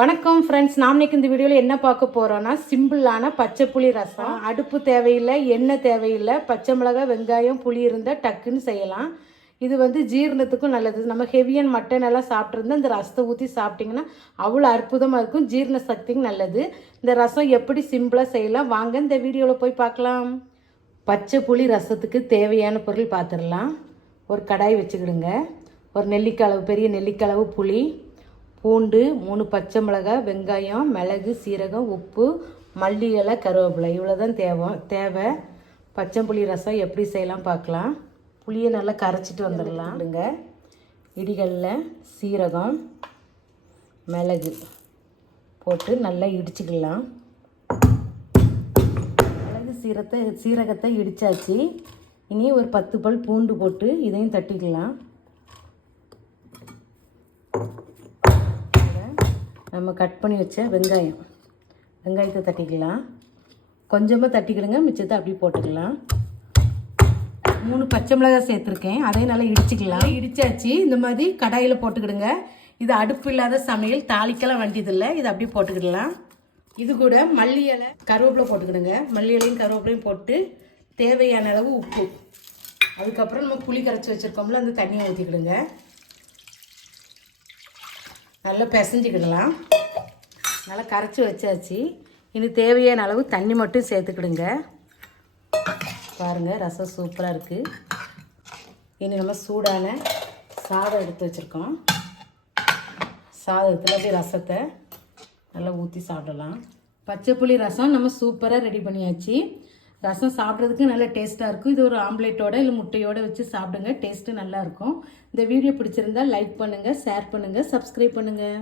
வணக்கம் ஃப்ரெண்ட்ஸ் நாம் இன்னைக்கு இந்த வீடியோவில் என்ன பார்க்க போகிறோன்னா சிம்பிளான பச்சை புளி ரசம். அடுப்பு தேவையில்லை எண்ணெய் தேவையில்லை பச்சை மிளகாய் வெங்காயம் புளி இருந்தால் டக்குன்னு செய்யலாம். இது வந்து ஜீரணத்துக்கும் நல்லது. நம்ம ஹெவியன் மட்டன் எல்லாம் சாப்பிட்ருந்தா இந்த ரசத்தை ஊற்றி சாப்பிட்டிங்கன்னா அவ்வளோ அற்புதமாக இருக்கும். ஜீரண சக்திக்கு நல்லது. இந்த ரசம் எப்படி சிம்பிளாக செய்யலாம்? வாங்க இந்த வீடியோவில் போய் பார்க்கலாம். பச்சை புளி ரசத்துக்கு தேவையான பொருள் பார்த்துடலாம் ஒரு கடாய் வச்சுக்கிடுங்க. ஒரு நெல்லிக்காய் அளவு பெரிய நெல்லிக்காய் அளவு புளி. பூண்டு மூணு பச்சை மிளகாய் வெங்காயம் மிளகு சீரகம் உப்பு மல்லி இலை கருவேப்பிலை. இவ்வளோ தான் தேவை. தேவை. பச்சை புளி ரசம் எப்படி செய்யலாம் பார்க்கலாம். புளியை நல்லா கரைச்சிட்டு வந்துடலாம். விடுங்க இடிகளில் சீரகம் மிளகு போட்டு நல்லா இடிச்சுக்கலாம். மிளகு சீரத்தை சீரகத்தை இடித்தாச்சு இனி ஒரு பத்து பல் பூண்டு போட்டு இதையும் தட்டிக்கலாம். நம்ம கட் பண்ணி வச்ச வெங்காயம். வெங்காயத்தை தட்டிக்கலாம். கொஞ்சமாக தட்டிக்கிடுங்க. மிச்சத்தை அப்படியே போட்டுக்கலாம். மூணு பச்சை மிளகாய் சேர்த்துருக்கேன். அதையும் நல்லா இடிச்சுக்கலாம். இடிச்சாச்சு. இந்த மாதிரி கடாயில் போட்டுக்கிடுங்க. இது அடுப்பு இல்லாத சமையல். தாளிக்கெல்லாம் வேண்டியதில்லை. இதை அப்படியே போட்டுக்கிடலாம். இது கூட மல்லி இலை கருவேப்பிலை போட்டுக்கிடுங்க. மல்லி இலையும் கருவேப்பிலையும் போட்டு தேவையான அளவு உப்பு. அதுக்கப்புறம் நம்ம புளி கரைச்சி வச்சுருக்கோம்ல அந்த தண்ணியை ஊற்றிக்கிடுங்க நல்லா பிசைஞ்சிக்கிடலாம். நல்லா கரைச்சி வச்சாச்சு. இனி தேவையான அளவு தண்ணி மட்டும் சேர்த்துக்கிடுங்க. பாருங்கள் ரசம் சூப்பராக இருக்குது இனி நம்ம சூடான சாதம் எடுத்து வச்சுருக்கோம். சாதத்தில் அப்படியே ரசத்தை நல்லா ஊற்றி சாப்பிடலாம். பச்சை புளி ரசம் நம்ம சூப்பராக ரெடி பண்ணியாச்சு. ரசம் சாப்பிட்றதுக்கு நல்ல டேஸ்ட்டாக இருக்கும். இது ஒரு ஆம்லேட்டோட இல்லை முட்டையோட வச்சு சாப்பிடுங்க. டேஸ்ட்டு நல்லாயிருக்கும் இந்த வீடியோ பிடிச்சிருந்தா லைக் பண்ணுங்கள் ஷேர் பண்ணுங்கள் சப்ஸ்கிரைப் பண்ணுங்கள்